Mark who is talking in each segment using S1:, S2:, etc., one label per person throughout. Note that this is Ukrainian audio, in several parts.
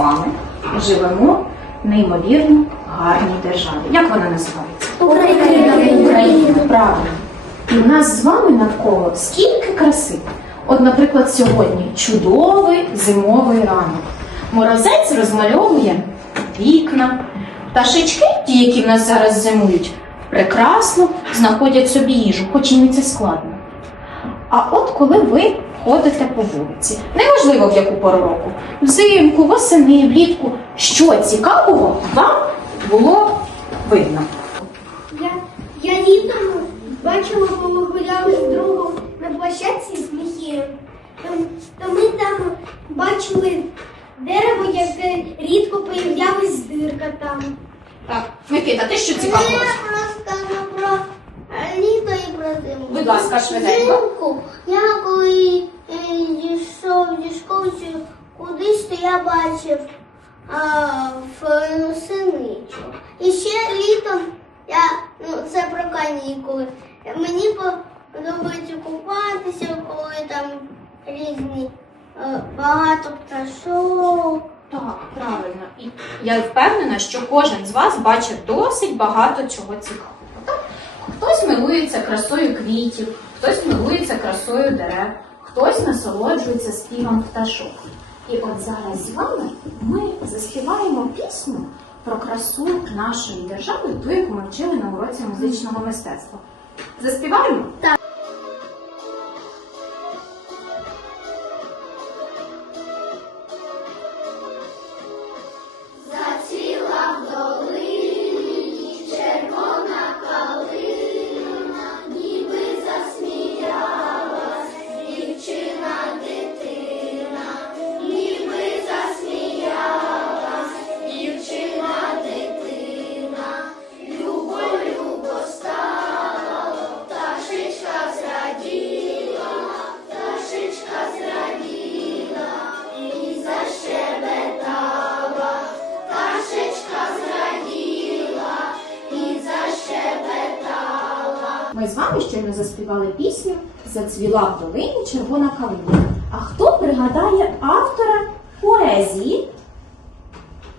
S1: вами живемо в неймовірно гарній державі. Як вона називається?
S2: Україна.
S1: Україна, правильно. І в нас з вами навколо скільки краси. От, наприклад, сьогодні чудовий зимовий ранок. Морозець розмальовує вікна. Пташечки, ті, які в нас зараз зимують, прекрасно знаходять собі їжу, хоч їм і це складно. А от коли ви ходите по вулиці, неважливо в яку пору року, взимку, восени, влітку, що цікавого вам було видно?
S2: Я, я літом бачила, коли гуляли з другом на площадці з Міхієм. То, то ми там бачили дерево, яке рідко появлялась дирка там.
S1: Так, Микита, ти що цікавого?
S2: Зиму.
S1: Будь ласка, швиденько.
S2: Я коли е, йшов зі школи кудись, то я бачив а, в синичок. І ще літом я, ну це про канікули. Мені подобається купатися, коли там різні е, багато пташок.
S1: Так, правильно. І я впевнена, що кожен з вас бачив досить багато чого цікавого. Так? Хтось милується красою квітів, хтось милується красою дерев, хтось насолоджується співом пташок. І от зараз з вами ми заспіваємо пісню про красу нашої держави, ту, яку ми вчили на уроці музичного мистецтва. Заспіваємо?
S2: Заціла
S1: Ми з вами щойно заспівали пісню Зацвіла в долині червона калина. А хто пригадає автора поезії?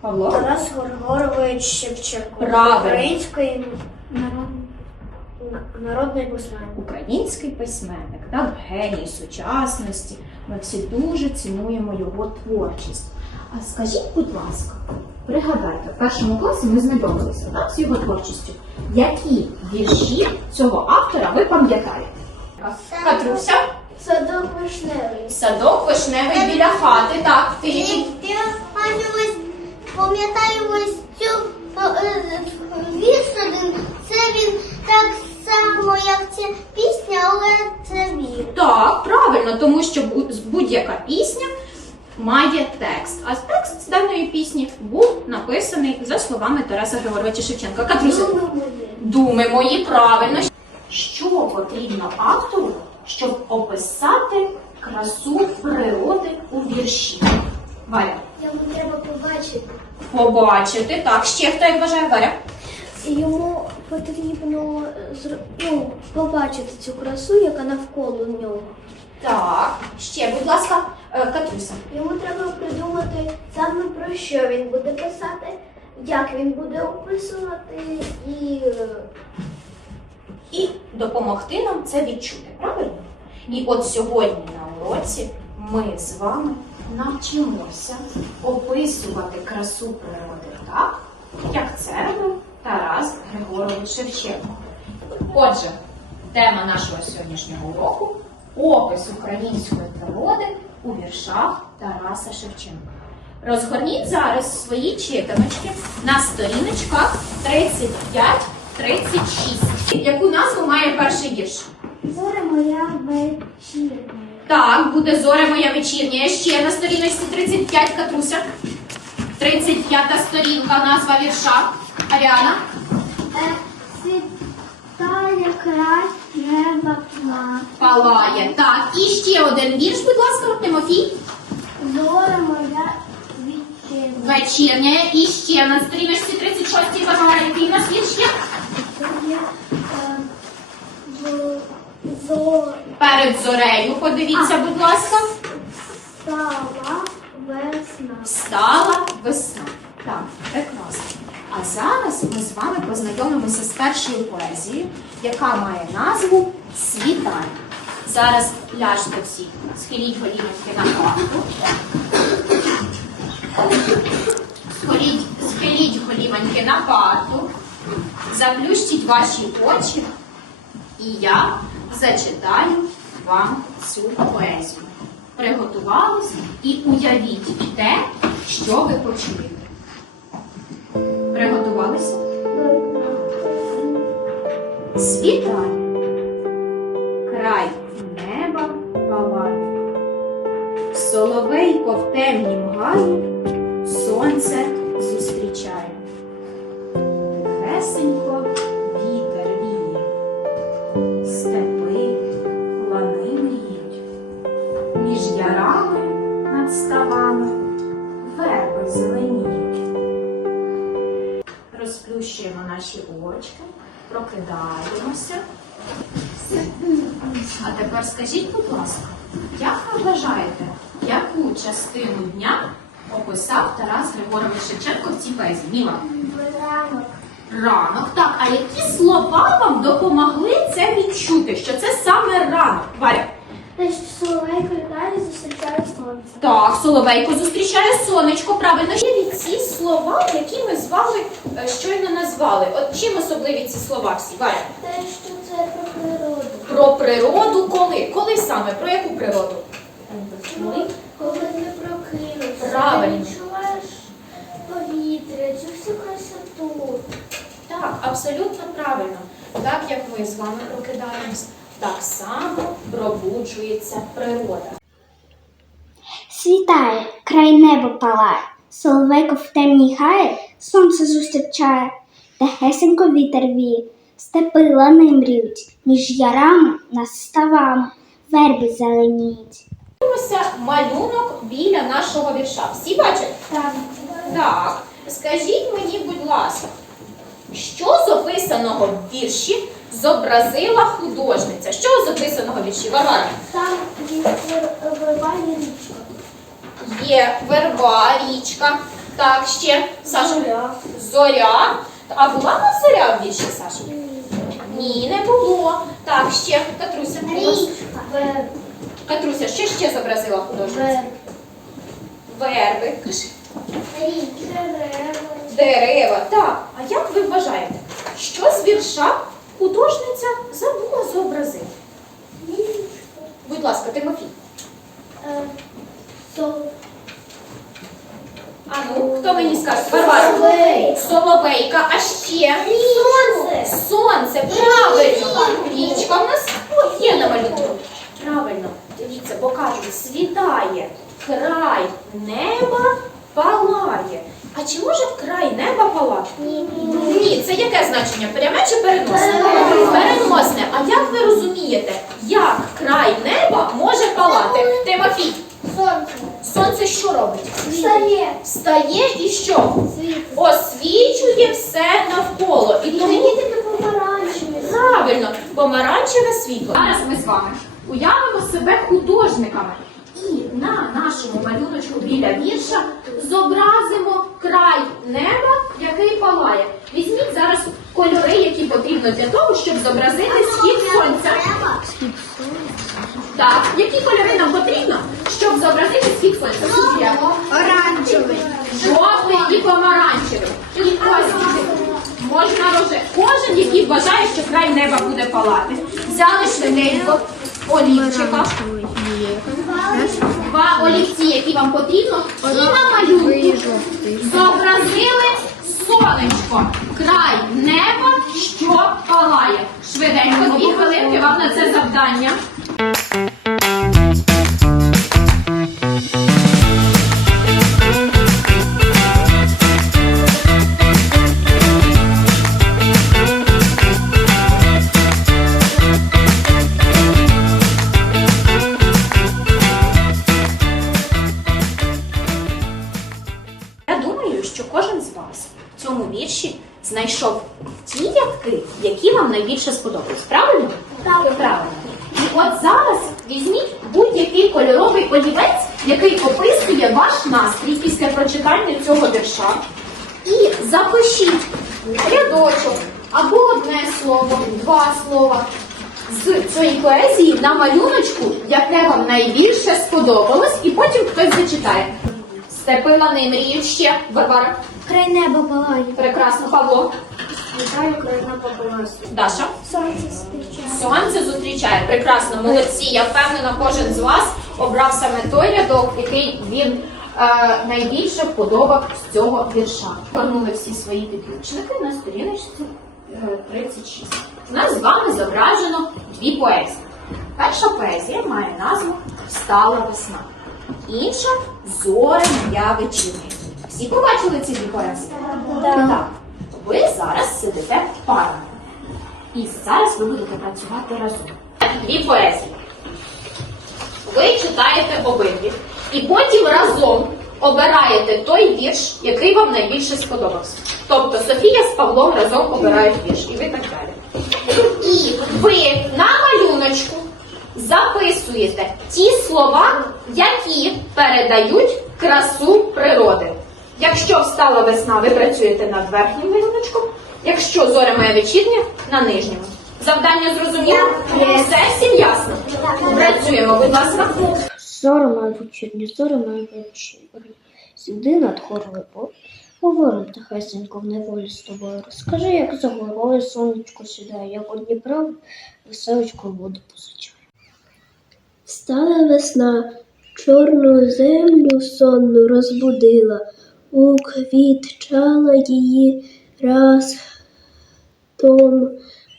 S1: Павло?
S2: Тарас Горгорович Шевченко.
S1: Правильно.
S2: Української народної письменник.
S1: Український письменник, так, геній сучасності. Ми всі дуже цінуємо його творчість. А скажіть, будь ласка, пригадайте, в першому класі ми знайомилися так, з його творчістю. Які вірші цього автора ви пам'ятаєте? Катруся,
S2: Садок вишневий.
S1: садок вишневий біля хати. Так, ти
S2: пам'ятаю ось цю е, вірш один. Це він так само, як ця пісня, але це вірш.
S1: Так, правильно, тому що бу- будь-яка пісня має текст. А текст з даної пісні був написаний за словами Тараса Григоровича Шевченка. Катруся, думи мої правильно. Що потрібно автору, щоб описати красу природи у вірші? Варя,
S2: Йому треба побачити.
S1: побачити. Так, ще хто як вважає Варя?
S2: Йому потрібно ну, побачити цю красу, яка навколо нього.
S1: Так, ще, будь ласка, е, Катруся.
S2: Йому треба придумати саме про що він буде писати, як він буде описувати і
S1: і допомогти нам це відчути, правильно? І от сьогодні на уроці ми з вами навчимося описувати красу природи так, як це робив Тарас Григорович Шевченко. Отже, тема нашого сьогоднішнього уроку опис української природи у віршах Тараса Шевченка. Розгорніть зараз свої читаночки на сторіночках 35-36. Яку назву має перший вірш?
S2: зоря моя вечірня.
S1: Так, буде зоря моя вечірня. Ще на сторіночці 35 Катруся. 35 сторінка, назва вірша. Аріана.
S2: Світає край неба.
S1: Палає. Так, і ще один вірш, будь ласка, Тимофій.
S2: Зоря моя вечірня.
S1: Вечірня. І ще на сторіночці 36 Бarbara, який у нас вірш є?
S2: Е,
S1: Перед зорею, подивіться, будь ласка.
S2: стала весна.
S1: Встала весна. Так, прекрасно. А зараз ми з вами познайомимося з першою поезією, яка має назву Світання. Зараз ляжте всі, схиліть голівки на карту. Схиліть, схиліть голівоньки на карту, заплющіть ваші очі, і я зачитаю вам цю поезію. Приготувались і уявіть те, що ви почуєте. Приготувалися? Світає. Прокидаємося. А тепер скажіть, будь ласка, як ви вважаєте, яку частину дня описав Тарас Григорович Шевченко в цій поезії? Міла?
S2: Ранок.
S1: Ранок. Так, а які слова вам допомогли це відчути? Що це саме ранок? Варя.
S2: Що соловейко далі зустрічає сонце.
S1: Так, Соловейко зустрічає сонечко. Правильно, є ці слова, які ми з вами е, щойно назвали. От чим особливі ці слова всі? Варя?
S2: Те, що це про природу.
S1: Про природу коли? Коли саме? Про яку природу? Ми?
S2: Коли ти прокинувся,
S1: Правильно.
S2: ти відчуваєш повітря, цю всю красоту.
S1: Так, абсолютно правильно. Так як ми з вами прокидаємось, так само пробуджується природа.
S3: Світає, край неба палає, соловейко в темній хаї, сонце зустрічає, тихесенько вітер віє, степи лани мріють, між ярами над ставами верби зеленіють.
S1: Дивимося малюнок біля нашого вірша. Всі бачать?
S2: Так.
S1: Так. Скажіть мені, будь ласка, що з описаного в вірші зобразила художниця? Що з описаного вірші? Варвара?
S2: Там є вирвання річка.
S1: Є верба, річка. Так, ще Саша.
S2: Зоря.
S1: Зоря. А була в нас зоря в вірші, Саша? Ні, не було. Так, ще Катруся.
S2: Річка.
S1: Катруся, що ще зобразила художниця?
S2: Вер.
S1: Верби. Кажи.
S2: Дерева.
S1: Дерева. Так. А як ви вважаєте, що з вірша художниця забула зобразити?
S2: Річка.
S1: Будь ласка, Тимофій.
S2: Е.
S1: А ну, хто мені скаже? Варвара.
S2: Соловей.
S1: Соловейка, а ще
S2: Сонце.
S1: сонце. Правильно. Річка в нас є на малюнку. Правильно. Дивіться, бо кажуть, світає, край неба палає. А чи може край неба палати?
S2: Ні,
S1: Ні, це яке значення? Пряме чи переносне?
S2: Переносне.
S1: Переносне. А як ви розумієте, як край неба може палати? Тимофій,
S2: Сонце.
S1: сонце що робить?
S2: Встає.
S1: Встає і що?
S2: Світ.
S1: Освічує все навколо. І тому
S2: помаранчеве.
S1: правильно помаранчеве світло. Зараз ми з вами уявимо себе художниками. На нашому малюночку біля вірша зобразимо край неба, який палає. Візьміть зараз кольори, які потрібно для того, щоб зобразити схід сонця. Так, які кольори нам потрібно, щоб зобразити схід сонця?
S2: Оранжевий.
S1: Жовтий і помаранчевий. І ось можна роже. Кожен, який вважає, що край неба буде палати. Взяли швиденько олівчика. Два олівці, які вам потрібно, і на малюнку зобразили сонечко. Край неба, що палає. Швиденько, дві хвилинки вам на це завдання. Який описує ваш настрій після прочитання цього вірша. І запишіть рядочок або одне слово, два слова з цієї поезії на малюночку, яке вам найбільше сподобалось, і потім хтось зачитає. Степи лани мріють ще, Варвара.
S3: Край неба палає,
S1: Прекрасно, Павло.
S3: Вітаю Україна попалася.
S1: Даша.
S3: Сонце спічає.
S1: Сонце зустрічає. Прекрасно, молодці. Я впевнена, кожен з вас обрав саме той рядок, який він е, найбільше вподобав з цього вірша. Повернули всі свої підручники на сторіночці е, 36. У нас з вами зображено дві поезії. Перша поезія має назву Встала весна. Інша Зоре моя вечірня. Всі побачили ці дві поезії? Так. Ви зараз сидите парами. І зараз ви будете працювати разом. Дві поезії. Ви читаєте обидві. І потім разом обираєте той вірш, який вам найбільше сподобався. Тобто Софія з Павлом разом обирають вірш, і ви так далі. І ви на малюночку записуєте ті слова, які передають красу природи. Якщо встала весна, ви працюєте над верхнім малюночком, якщо зоря моя вечірня на нижньому. Завдання зрозуміло? Все всім ясно? Працюємо, будь ласка.
S3: Зоре моє вечірнє, зоре моє вечірнє. Сиди над хорою, говори тихесенько в неволі з тобою. Розкажи, як за горою сонечко сідає, як у Дніпро веселочку воду позичає. Встала весна, чорну землю сонну розбудила, уквітчала її раз том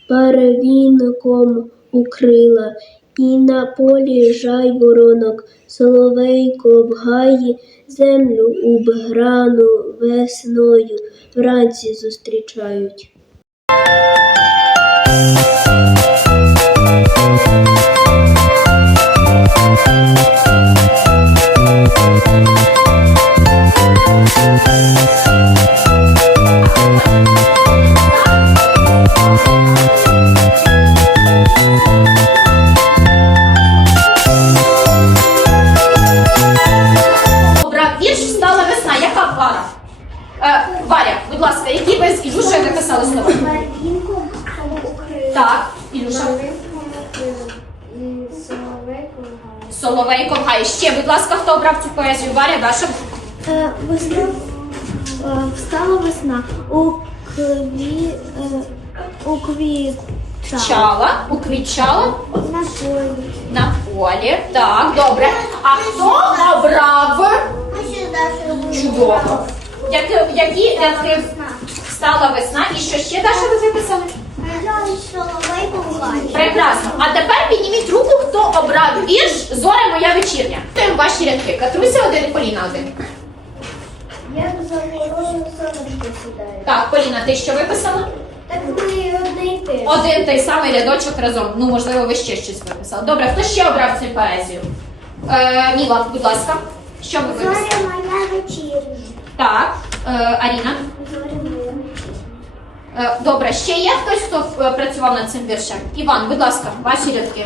S3: барвінком укрила, і на полі жайворонок, соловейко в гаї, землю убграну весною вранці зустрічають.
S1: Цю? Варя, Даша.
S3: Е, Весна е, встала весна у кві е, у квітча
S1: Чала, уквічала
S2: на полі.
S1: на полі. Так, добре. А хто
S2: що
S1: чудово? Які, які рядки стала весна? І що ще Даша ви записали? Прекрасно. А тепер підніміть руку, хто обрав вірш Зоря моя вечірня. Це ваші рядки. Катруся один і Поліна один.
S2: За сонечко сідає.
S1: Так, Поліна, ти що виписала?
S2: Так ми одне теж.
S1: Один той самий рядочок разом. Ну, можливо, ви ще щось виписали. Добре, хто ще обрав цю поезію? Е, Міла, будь ласка, що ви виписали?
S2: Зоря моя вечірня.
S1: Так, е, Аріна. Е, добре, ще є хтось, хто е, працював над цим віршем? Іван, будь ласка, ваші рядки.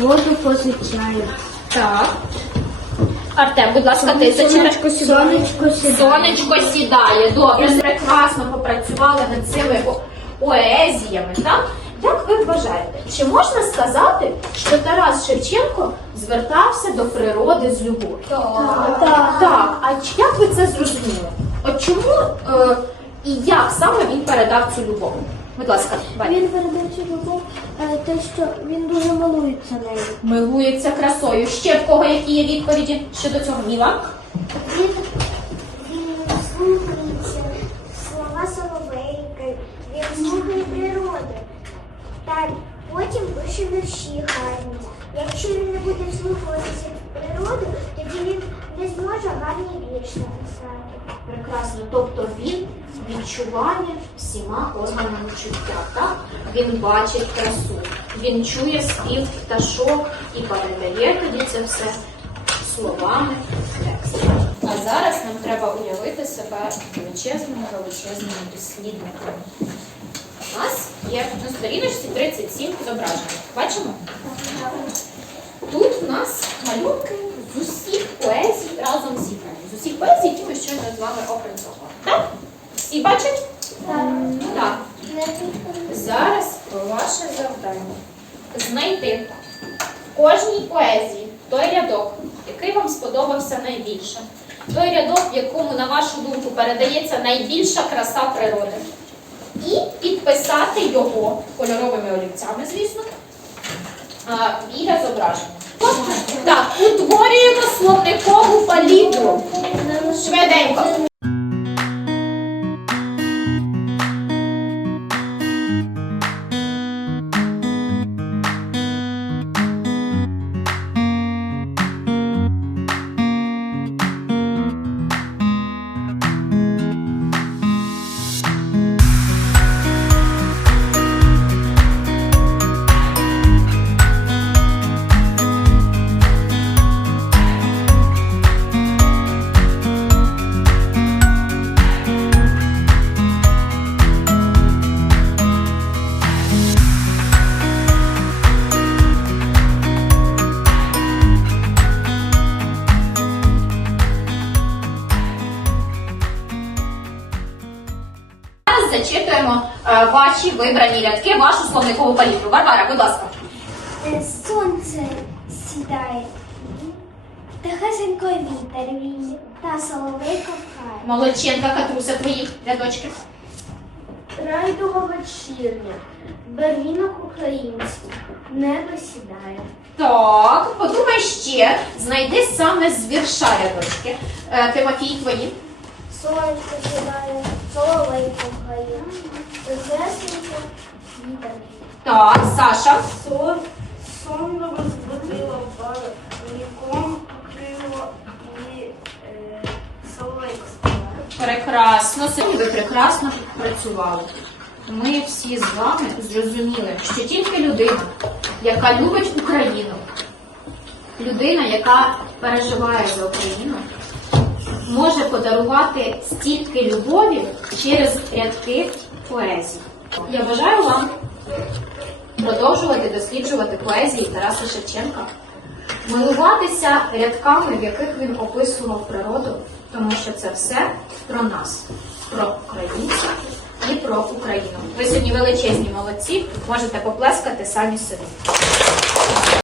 S3: воду позичають.
S1: Так. Артем, будь ласка, ти зачитаєш.
S3: Сонечко сідає.
S1: Сонечко сідає. Добре, прекрасно попрацювали над цими поезіями. Так? Як ви вважаєте, чи можна сказати, що Тарас Шевченко звертався до природи з любов'ю? Так. Так. А як ви це зрозуміли? От чому е, і як саме він передав цю любов? Будь ласка, Ваня.
S3: Він передав цю любов е, те, що він дуже милується нею.
S1: Милується красою. Ще в кого які є відповіді щодо цього? Міла?
S2: Він, слухається слова соловейки, він слухає природи. Та пише вірші гарні. Якщо він не буде слухатися природу, тоді він не зможе гарний вірш написати.
S1: Прекрасно. Тобто він відчуває всіма органами чуття. Так? Він бачить красу, він чує спів пташок і передає тоді це все словами в тексті. А зараз нам треба уявити себе величезними величезними дослідниками. У нас є на сторіночці 37 зображення. Бачимо? Тут в нас малюнки з усіх поезій разом зібрані. З усіх поезій, які ми щойно з вами опрацьовували. Так? Всі бачать? Так. Зараз ваше завдання знайти в кожній поезії той рядок, який вам сподобався найбільше. Той рядок, в якому, на вашу думку, передається найбільша краса природи. І підписати його кольоровими олівцями, звісно, біля зображення. Так, утворюємо словникову палітру. Швиденько. Е, ваші вибрані рядки, вашу словникову палітру. Варвара, будь ласка.
S3: Сонце сідає, тихесенько вітер віє, та соловейко вхає.
S1: Молодченка, Катруся, твої рядочки.
S3: Райдуга вечірня, берінок український, небо сідає.
S1: Так, подумай ще. Знайди саме з вірша рядочки. Е, Тимофій, твої.
S3: Сонечко сідає, соловейко вгає, вітер.
S1: Так, Саша.
S4: Сон, сонно розбудило віком покрило і е, соловейко.
S1: Прекрасно. Сьогодні ви прекрасно працювали. Ми всі з вами зрозуміли, що тільки людина, яка любить Україну, людина, яка переживає за Україну, може подарувати стільки любові через рядки поезії. Я бажаю вам продовжувати досліджувати поезії Тараса Шевченка, милуватися рядками, в яких він описував природу, тому що це все про нас, про українців і про Україну. Ви сьогодні величезні молодці, можете поплескати самі собі.